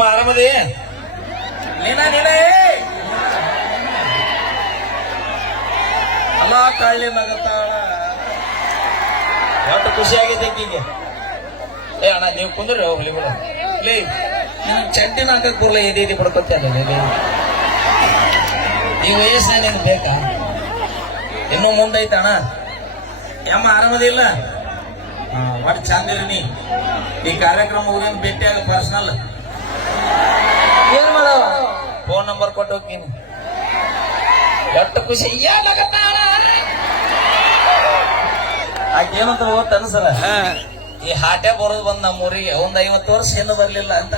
ಅಮ್ಮ ಆರಾಮದಿ? ನೀನ ನೀನೇ ಅಲ್ಲ ಕಳ್ಳಿ ನಗತಾಳ. ಒಟ್ಟು ಖುಷಿ ಆಗೈತೆ ಈಗ ಏ ಅಣ್ಣ ನೀವು ಕುಂದ್ರಿ ಹೋಗ್ಲಿ ಬಿಡ. ಲೇ ನೀನು ಚಡ್ಡಿನ ಹಾಕಕ್ ಬರಲ್ಲ ಎದಿ ಎದಿ ಪಡ್ಕೊತಿಯಲ್ಲ ನೀನು ಈ ವಯಸ್ಸಿನ ನಿನ್ ಬೇಕಾ? ಇನ್ನೂ ಮುಂದೈತೆ ಅಣ್ಣ. ಯಮ್ಮ ಆರಾಮದಿಲ್ಲ ಒಟ್ಟು ಚಂದ ಇರಿ ನೀ. ಈ ಕಾರ್ಯಕ್ರಮ ಮುಗಿದ ಭೇಟಿಯಾಗ ಪರ್ಸನಲ್ ಏನ್ ಮಾಡವ ಫೋನ್ ನಂಬರ್ ಕೊಟ್ಟು ಹೋಗ್ತೀನಿ. ಎಷ್ಟು ಖುಷಿ. ಆಕೇನಂತ ಗೊತ್ತ ಅನ್ಸಲ್ಲ? ಈ ಹಾಟೆ ಬರೋದು ಬಂದ್ ನಮ್ಮ ಊರಿಗೆ ಒಂದ್ ಐವತ್ತು ವರ್ಷ ಏನು ಬರ್ಲಿಲ್ಲ ಅಂತ.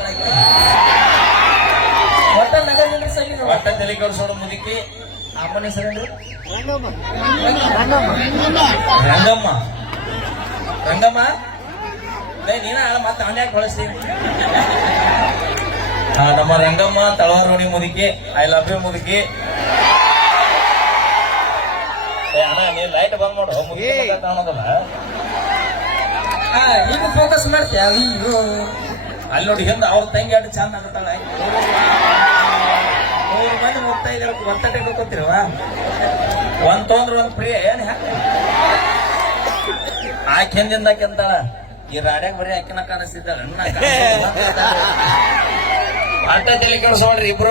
ಒಟ್ಟ ನಿಲ್ಲಿಸಲಿ ಒಟ್ಟ ತಲೆ ಕೆಡಿಸೋಡು ಮುದುಕಿ. ಅಮ್ಮನ ಹೆಸರೇನು ರಂಗಮ್ಮ ರಂಗಮ್ಮ ನೀನ ಮತ್ತೆ ಅವನ್ಯಾಕ ಬಳಸ್ತೀನಿ ನಮ್ಮ ರಂಗಮ್ಮ ತಳವಾರ ರೋಡಿ ಮುದುಕಿ ಐ ಲವ್ ಯು ಮುದುಕಿ. ಅಣ್ಣ ನೀನ್ ಲೈಟ್ ಬಂದ್ ಮಾಡು ಕಾಣೋದಲ್ಲ. ಈಗ ಫೋಕಸ್ ಮಾಡ್ತೀಯ? ಅಯ್ಯೋ. ಅಲ್ಲಿ ನೋಡಿ ಹಿಂದ ಅವ್ರ ತಂಗಿ ಅಡ್ಡ ಚಂದ ಆಗುತ್ತಾಳೆ ಮೂರು ಮಂದಿ ಹೋಗ್ತಾ ಇದ್ದಾರೆ ಒತ್ತಡ ಗೊತ್ತಿರವ ಒಂದ್ ತೊಂದ್ರೆ ಒಂದ್ ಪ್ರಿಯ ಏನ್ ಆಕೆ ಹಿಂದಿಂದ ಆಕೆಂತಾಳ ಈ ರಾಡ್ಯಾಗ ಬರೀ ಆಕಿನ ಕಾಣಿಸ್ತಿದ್ದಾಳ ಅಣ್ಣ ಅಟ್ಟ ತಲೆ ಕೆಡಿಸೋಡ್ರಿ ಇಬ್ರು.